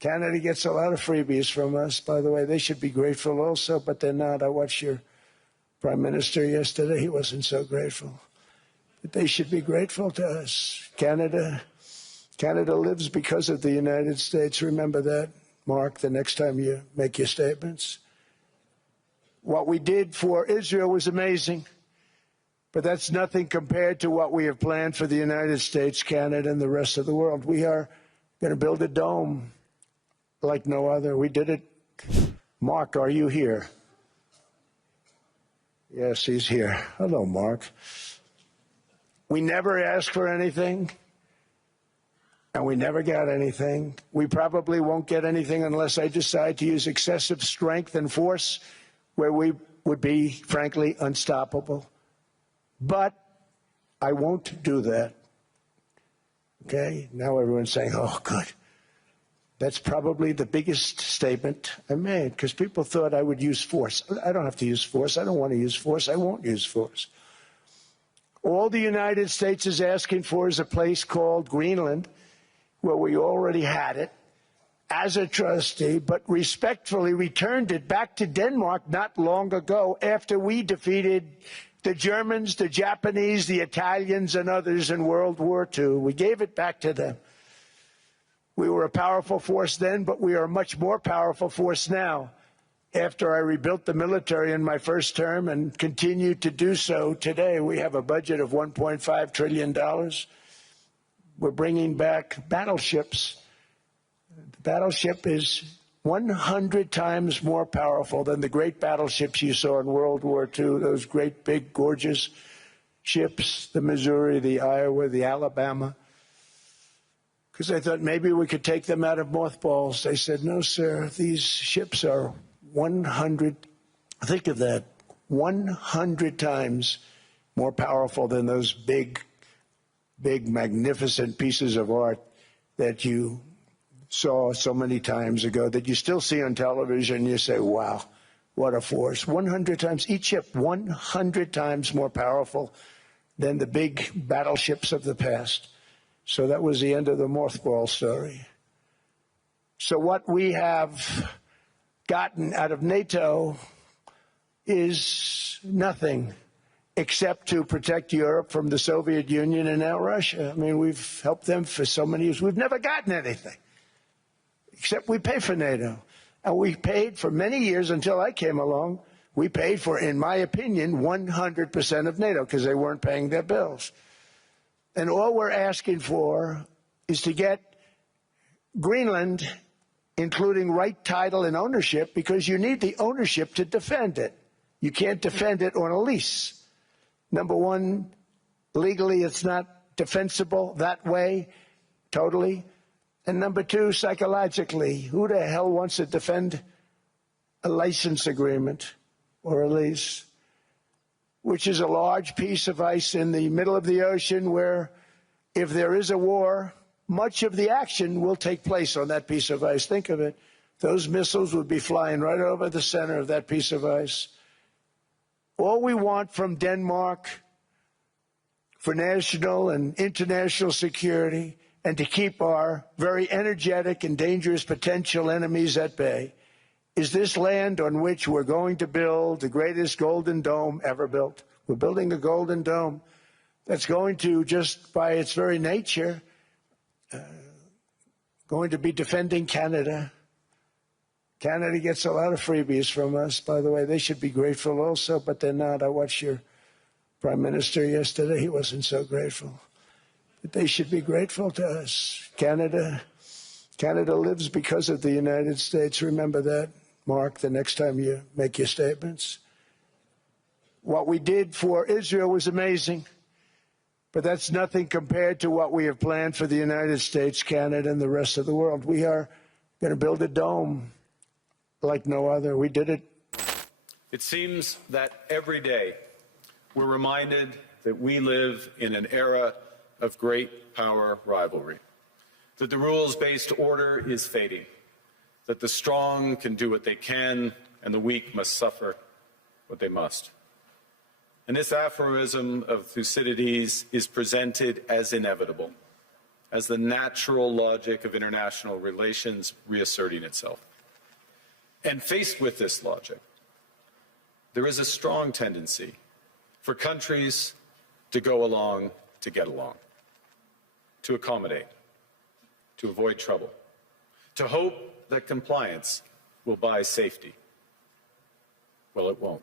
Canada gets a lot of freebies from us, by the way. They should be grateful also, but they're not. I watched your Prime Minister yesterday. He wasn't so grateful. But they should be grateful to us. Canada lives because of the United States. Remember that, Mark, the next time you make your statements. What we did for Israel was amazing, but that's nothing compared to what we have planned for the United States, Canada, and the rest of the world. We are going to build a dome like no other. We did it. Mark, are you here? Yes, he's here. Hello, Mark. We never asked for anything, and we never got anything. We probably won't get anything unless I decide to use excessive strength and force where we would be, frankly, unstoppable. But I won't do that. Okay? Now everyone's saying, oh, good. That's probably the biggest statement I made, because people thought I would use force. I don't have to use force. I don't want to use force. I won't use force. All the United States is asking for is a place called Greenland, where we already had it as a trustee, but respectfully returned it back to Denmark not long ago after we defeated the Germans, the Japanese, the Italians, and others in World War II. We gave it back to them. We were a powerful force then, but we are a much more powerful force now after I rebuilt the military in my first term and continue to do so today. We have a budget of $1.5 trillion. We're bringing back battleships. The battleship is 100 times more powerful than the great battleships you saw in World War II, those great, big, gorgeous ships, the Missouri, the Iowa, the Alabama. Because I thought maybe we could take them out of mothballs. They said, no, sir, these ships are 100, think of that, 100 times more powerful than those big, magnificent pieces of art that you saw so many times ago, that you still see on television. You say, wow, what a force. 100 times, each ship 100 times more powerful than the big battleships of the past. So that was the end of the mothball story. So what we have gotten out of NATO is nothing except to protect Europe from the Soviet Union and now Russia. I mean, we've helped them for so many years. We've never gotten anything, except we pay for NATO. And we paid for many years until I came along. We paid for, in my opinion, 100% of NATO because they weren't paying their bills. And all we're asking for is to get Greenland, including right title and ownership, because you need the ownership to defend it. You can't defend it on a lease. Number one, legally it's not defensible that way, totally. And number two, psychologically, who the hell wants to defend a license agreement or a lease, which is a large piece of ice in the middle of the ocean where, if there is a war, much of the action will take place on that piece of ice. Think of it. Those missiles would be flying right over the center of that piece of ice. All we want from Denmark for national and international security and to keep our very energetic and dangerous potential enemies at bay is this land on which we're going to build the greatest golden dome ever built. We're building a golden dome that's going to, just by its very nature, going to be defending Canada. Canada gets a lot of freebies from us, by the way. They should be grateful also, but they're not. I watched your Prime Minister yesterday. He wasn't so grateful. But they should be grateful to us. Canada lives because of the United States. Remember that, Mark, the next time you make your statements. What we did for Israel was amazing, but that's nothing compared to what we have planned for the United States, Canada, and the rest of the world. We are going to build a dome like no other. We did it. It seems that every day we're reminded that we live in an era of great power rivalry, that the rules-based order is fading, that the strong can do what they can and the weak must suffer what they must. And this aphorism of Thucydides is presented as inevitable, as the natural logic of international relations reasserting itself. And faced with this logic, there is a strong tendency for countries to go along to get along, to accommodate, to avoid trouble, to hope that compliance will buy safety. Well, it won't.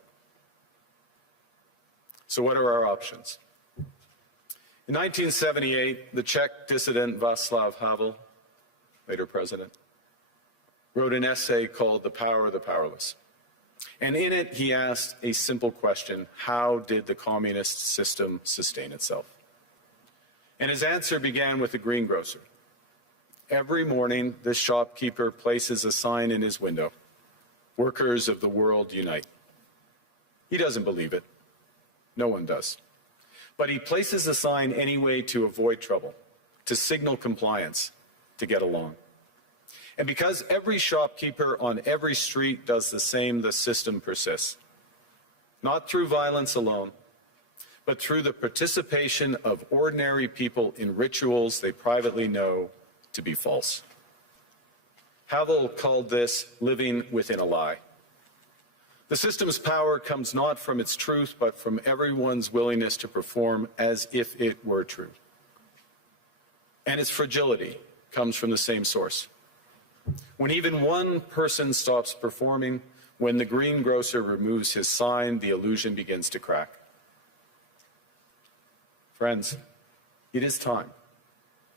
So what are our options? In 1978, the Czech dissident Václav Havel, later president, wrote an essay called The Power of the Powerless. And in it, he asked a simple question: how did the communist system sustain itself? And his answer began with the greengrocer. Every morning, this shopkeeper places a sign in his window: "Workers of the world unite." He doesn't believe it. No one does. But he places the sign anyway to avoid trouble, to signal compliance, to get along. And because every shopkeeper on every street does the same, the system persists. Not through violence alone, but through the participation of ordinary people in rituals they privately know to be false. Havel called this living within a lie. The system's power comes not from its truth, but from everyone's willingness to perform as if it were true. And its fragility comes from the same source. When even one person stops performing, when the greengrocer removes his sign, the illusion begins to crack. Friends, it is time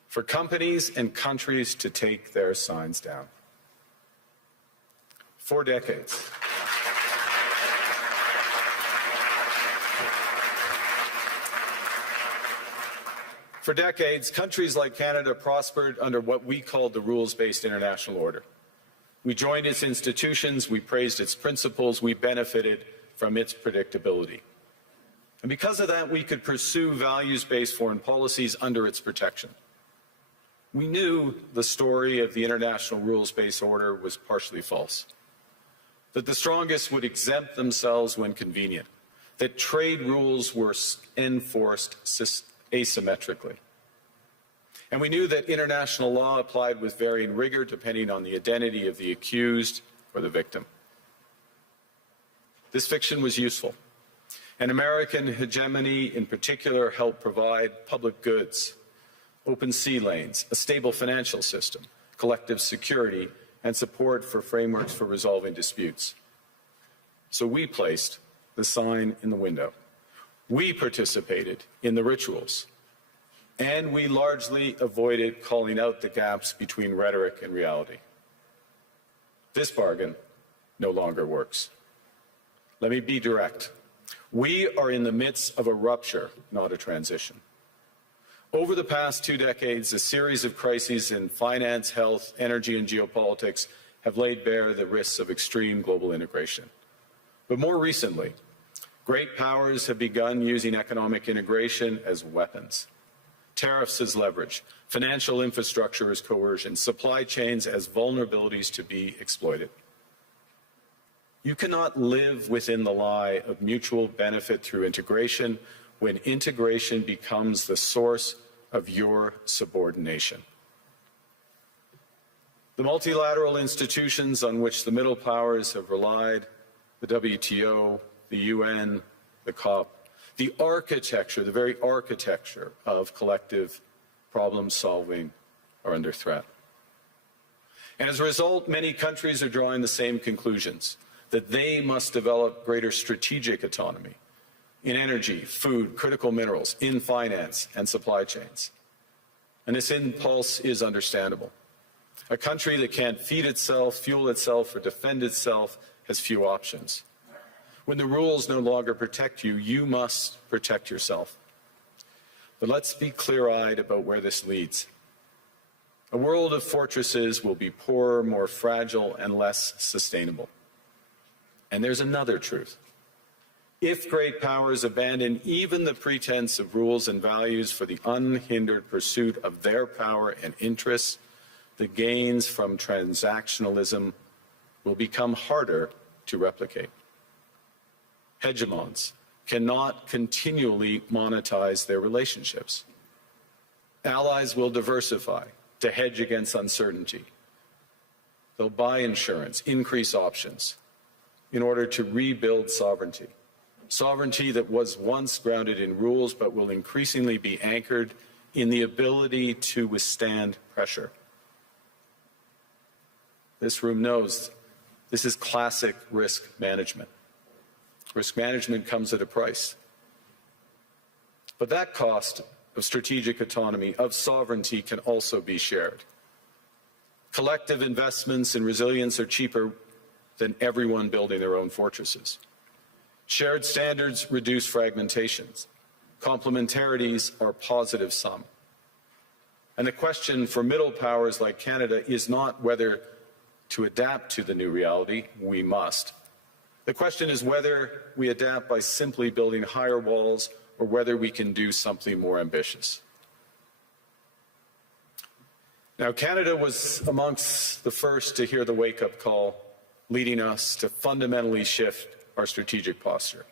for companies and countries to take their signs down. For decades, countries like Canada prospered under what we called the rules-based international order. We joined its institutions, we praised its principles, we benefited from its predictability. And because of that, we could pursue values-based foreign policies under its protection. We knew the story of the international rules-based order was partially false, that the strongest would exempt themselves when convenient, that trade rules were enforced asymmetrically. And we knew that international law applied with varying rigor depending on the identity of the accused or the victim. This fiction was useful, and American hegemony in particular helped provide public goods, open sea lanes, a stable financial system, collective security, and support for frameworks for resolving disputes. So we placed the sign in the window. We participated in the rituals, and we largely avoided calling out the gaps between rhetoric and reality. This bargain no longer works. Let me be direct. We are in the midst of a rupture, not a transition. Over the past 2 decades, a series of crises in finance, health, energy, and geopolitics have laid bare the risks of extreme global integration. But more recently, great powers have begun using economic integration as weapons. Tariffs as leverage, financial infrastructure as coercion, supply chains as vulnerabilities to be exploited. You cannot live within the lie of mutual benefit through integration when integration becomes the source of your subordination. The multilateral institutions on which the middle powers have relied, the WTO, the UN, the COP, the architecture, the very architecture of collective problem solving are under threat. And as a result, many countries are drawing the same conclusions, that they must develop greater strategic autonomy in energy, food, critical minerals, in finance and supply chains. And this impulse is understandable. A country that can't feed itself, fuel itself, or defend itself has few options. When the rules no longer protect you, you must protect yourself. But let's be clear-eyed about where this leads. A world of fortresses will be poorer, more fragile, and less sustainable. And there's another truth. If great powers abandon even the pretense of rules and values for the unhindered pursuit of their power and interests, the gains from transactionalism will become harder to replicate. Hegemons cannot continually monetize their relationships. Allies will diversify to hedge against uncertainty. They'll buy insurance, increase options in order to rebuild sovereignty. Sovereignty that was once grounded in rules but will increasingly be anchored in the ability to withstand pressure. This room knows this is classic risk management. Risk management comes at a price. But that cost of strategic autonomy, of sovereignty, can also be shared. Collective investments in resilience are cheaper than everyone building their own fortresses. Shared standards reduce fragmentations. Complementarities are positive sum. And the question for middle powers like Canada is not whether to adapt to the new reality. We must. The question is whether we adapt by simply building higher walls or whether we can do something more ambitious. Now, Canada was amongst the first to hear the wake-up call, leading us to fundamentally shift our strategic posture.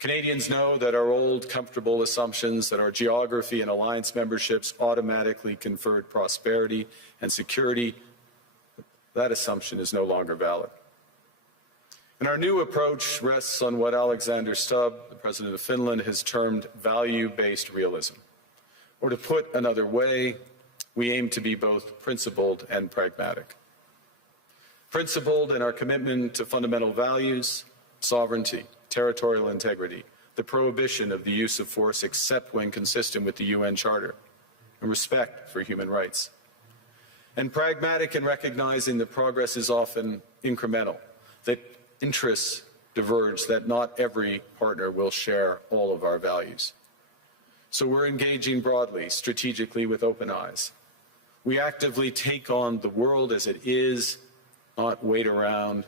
Canadians know that our old, comfortable assumptions that our geography and alliance memberships automatically conferred prosperity and security, that assumption is no longer valid. And our new approach rests on what Alexander Stubb, the President of Finland, has termed value-based realism. Or to put another way, we aim to be both principled and pragmatic. Principled in our commitment to fundamental values, sovereignty, territorial integrity, the prohibition of the use of force except when consistent with the UN Charter, and respect for human rights. And pragmatic in recognizing that progress is often incremental, that interests diverge, that not every partner will share all of our values. So we're engaging broadly, strategically, with open eyes. We actively take on the world as it is, not wait around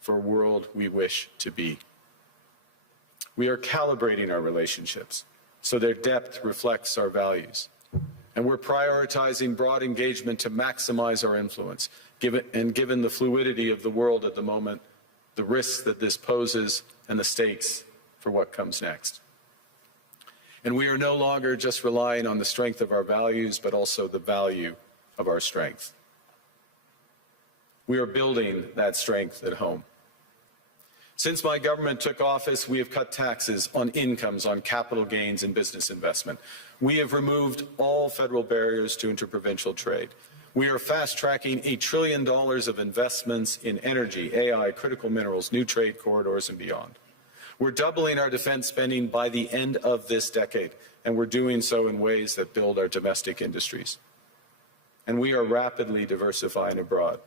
for a world we wish to be. We are calibrating our relationships so their depth reflects our values. And we're prioritizing broad engagement to maximize our influence, given the fluidity of the world at the moment, the risks that this poses, and the stakes for what comes next. And we are no longer just relying on the strength of our values, but also the value of our strength. We are building that strength at home. Since my government took office, we have cut taxes on incomes, on capital gains and business investment. We have removed all federal barriers to interprovincial trade. We are fast-tracking $1 trillion of investments in energy, AI, critical minerals, new trade corridors, and beyond. We're doubling our defense spending by the end of this decade, and we're doing so in ways that build our domestic industries. And we are rapidly diversifying abroad.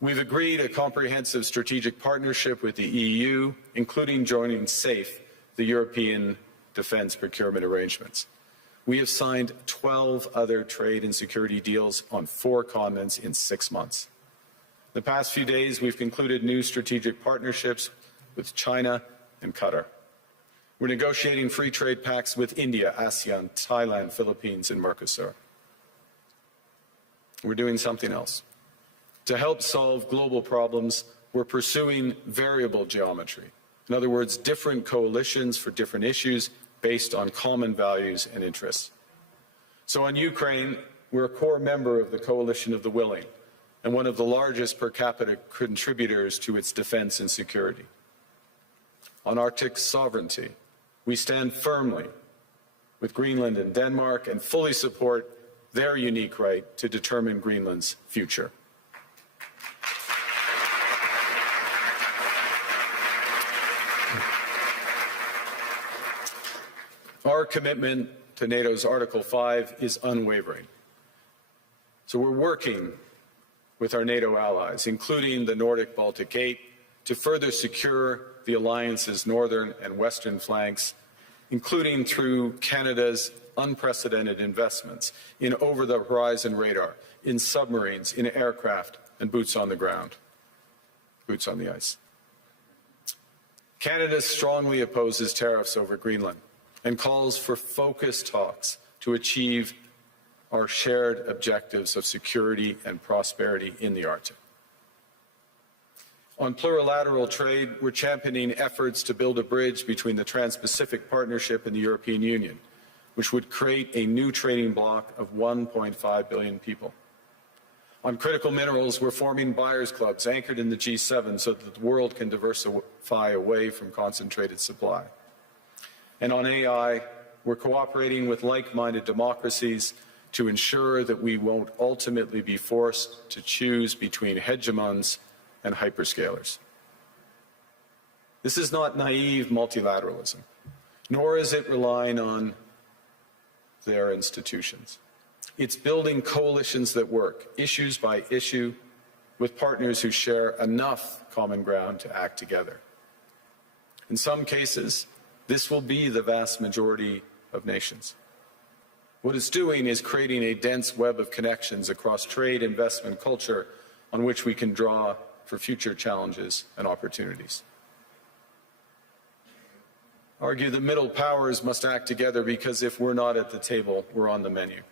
We've agreed a comprehensive strategic partnership with the EU, including joining SAFE, the European Defence Procurement Arrangements. We have signed 12 other trade and security deals on 4 continents in 6 months. The past few days, we've concluded new strategic partnerships with China and Qatar. We're negotiating free trade pacts with India, ASEAN, Thailand, Philippines, and Mercosur. We're doing something else. To help solve global problems, we're pursuing variable geometry. In other words, different coalitions for different issues based on common values and interests. So on Ukraine, we're a core member of the Coalition of the Willing and one of the largest per capita contributors to its defense and security. On Arctic sovereignty, we stand firmly with Greenland and Denmark and fully support their unique right to determine Greenland's future. Our commitment to NATO's Article 5 is unwavering. So we're working with our NATO allies, including the Nordic Baltic 8, to further secure the alliance's northern and western flanks, including through Canada's unprecedented investments in over-the-horizon radar, in submarines, in aircraft, and boots on the ground, boots on the ice. Canada strongly opposes tariffs over Greenland and calls for focused talks to achieve our shared objectives of security and prosperity in the Arctic. On plurilateral trade, we're championing efforts to build a bridge between the Trans-Pacific Partnership and the European Union, which would create a new trading bloc of 1.5 billion people. On critical minerals, we're forming buyers' clubs anchored in the G7 so that the world can diversify away from concentrated supply. And on AI, we're cooperating with like-minded democracies to ensure that we won't ultimately be forced to choose between hegemons and hyperscalers. This is not naive multilateralism, nor is it relying on their institutions. It's building coalitions that work, issues by issue, with partners who share enough common ground to act together. In some cases, this will be the vast majority of nations. What it's doing is creating a dense web of connections across trade, investment, culture, on which we can draw for future challenges and opportunities. Argue the middle powers must act together because if we're not at the table, we're on the menu.